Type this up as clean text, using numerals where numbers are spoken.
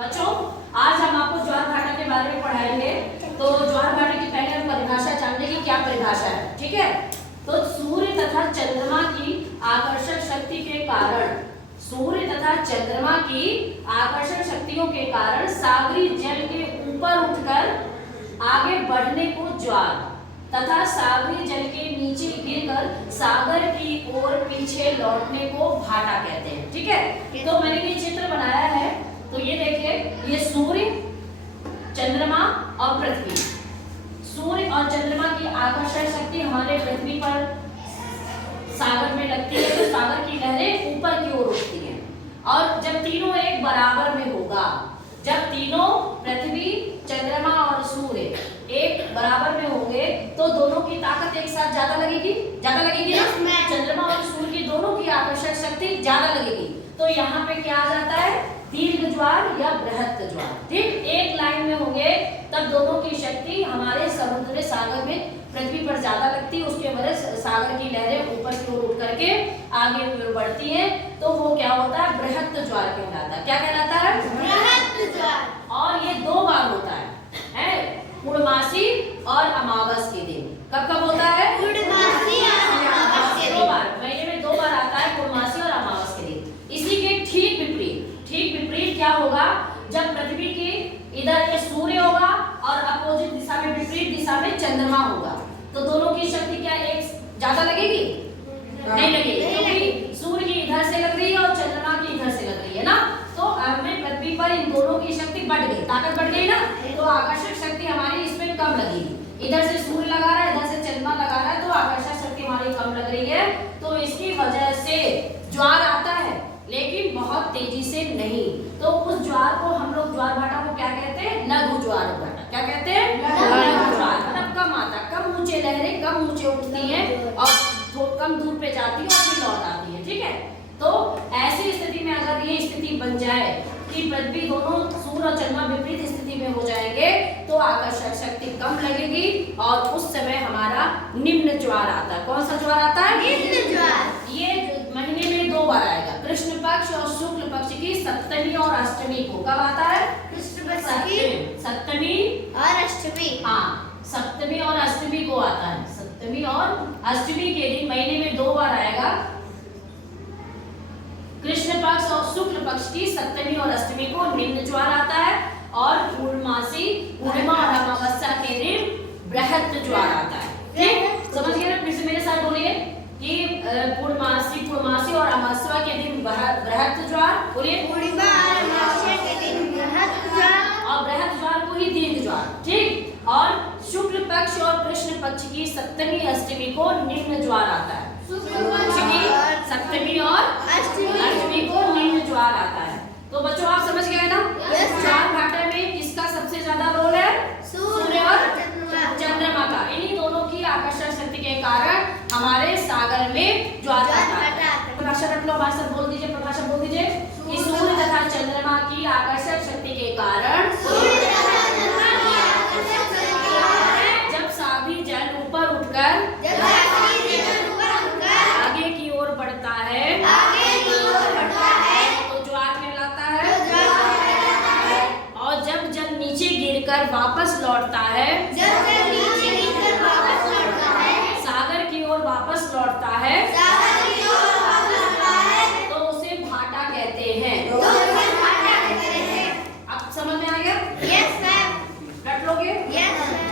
बच्चों आज हम आपको ज्वार भाटा के बारे में पढ़ाएंगे। तो ज्वार भाटा की पहले हम परिभाषा जानने की क्या परिभाषा है, ठीक है। तो सूर्य तथा चंद्रमा की आकर्षक शक्ति के कारण, सूर्य तथा चंद्रमा की आकर्षक शक्तियों के कारण सागरी जल के ऊपर उठकर आगे बढ़ने को ज्वार तथा सागरी जल के नीचे गिरकर सागर की ओर पीछे लौटने को भाटा कहते हैं, ठीक है। तो मैंने ये चित्र बनाया है, तो ये देखिए, ये सूर्य, चंद्रमा और पृथ्वी। सूर्य और चंद्रमा की आकर्षण शक्ति हमारे पृथ्वी पर सागर में लगती है, तो सागर की लहरें ऊपर की ओर उठती हैं। और जब तीनों एक बराबर में होगा, जब तीनों पृथ्वी, चंद्रमा और सूर्य एक बराबर में होंगे, तो दोनों की ताकत एक साथ ज्यादा लगेगी ना। चंद्रमा और सूर्य की दोनों की आकर्षक शक्ति ज्यादा लगेगी, तो यहाँ पे क्या आ जाता है, दीर्घ ज्वार या बृहत ज्वार। ठीक, एक लाइन में होंगे तब दोनों की शक्ति हमारे समुद्र सागर में पृथ्वी पर ज्यादा लगती है, उसके वजह से सागर की लहरें ऊपर की ओर उठ करके आगे बढ़ती हैं, तो वो क्या होता है, बृहत ज्वार कहलाता है। क्या कहलाता है, बृहत ज्वार। और ये दो बार होता है पूर्णमासी और अमावस के दिन। कब कब होता है, पूर्णमासी और अमावस के दिन। दो बार, महीने में दो बार आता है, पूर्णमासी और अमावस के दिन। इसी के ठीक विपरीत क्या होगा, जब पृथ्वी की इधर ये सूर्य होगा और अपोजिट दिशा में, विपरीत दिशा में चंद्रमा होगा, तो दोनों की शक्ति क्या एक ज्यादा लगेगी, नहीं लगेगी, क्योंकि सूर्य की इधर से लग रही है और चंद्रमा की इधर से लग रही है ना। तो हमें पृथ्वी पर इन दोनों की शक्ति बढ़ गई, ताकत बढ़ गई ना, तो आकर्षक शक्ति हमारी इसमें कम लगेगी। इधर से सूर्य लगा रहा है, इधर से चंद्रमा लगा रहा है, तो आकर्षक शक्ति हमारी कम लग रही है, तो इसकी वजह से ज्वार आता है, लेकिन बहुत तेजी से नहीं। तो उस ज्वार को हम लोग, ज्वार भाटा को क्या कहते हैं, लघु ज्वार भाटा। क्या कहते हैं, लघु ज्वार, मतलब कम आता, कम ऊंचे लहरें कम ऊंचे उठती हैं और कम दूर पे जाती है और फिर लौट आती है, ठीक है। तो ऐसी स्थिति में अगर ये स्थिति बन जाए कि पृथ्वी, दोनों सूर्य और चंद्रमा विपरीत स्थिति में हो जाएंगे, तो आकर्षक शक्ति कम लगेगी और उस समय हमारा निम्न ज्वार आता है। कौन सा ज्वार आता है, निम्न ज्वार। ये महीने में दो बार आएगा, कृष्ण पक्ष और शुक्ल पक्ष की सप्तमी और अष्टमी को। कब आता है, कृष्ण पक्ष की सप्तमी और अष्टमी। हाँ, सप्तमी और अष्टमी को आता है, सप्तमी और अष्टमी के दिन महीने में दो बार आएगा। कृष्ण पक्ष और शुक्ल पक्ष की सप्तमी और अष्टमी को निम्न ज्वार आता है, और पूर्णमासी, पूर्णिमा और अमावस्या के दिन बृहत ज्वार आता है। ठीक, समझ गए ना। फिर से मेरे साथ बोलिए कि पूर्णमासी और अमावस्या के दिन बृहत ज्वार, बोलिए, पूर्णिमा और अमावस्या के दिन बृहत ज्वार, और बृहत ज्वार को ही दीर्घ ज्वार। ठीक, और शुक्ल पक्ष और कृष्ण पक्ष की सप्तमी अष्टमी को निम्न ज्वार आता है। सप्तमी और अष्टमी को निम्न ज्वार आता है। तो बच्चों आप समझ गए ना, ज्वार भाटा में किसका सबसे ज्यादा रोल है, सूर्य और चंद्रमा का। इन्हीं दोनों की आकर्षण शक्ति के कारण हमारे सागर में ज्वार आता है। प्रभाषा रख लो, हमारे साथ बोल दीजिए, प्रभाषा बोल दीजिए कि सूर्य तथा चंद्रमा की आकर्षक शक्ति के कारण जब सागरी जल ऊपर उठकर आगे की ओर बढ़ता है, तो ज्वार कहलाता है। और जब जल नीचे गिरकर वापस लौटता है, सागर की ओर वापस लौटता है, तो उसे भाटा कहते हैं। अब समझ में आ गया, यस मैम। रट लोगे, यस मैम।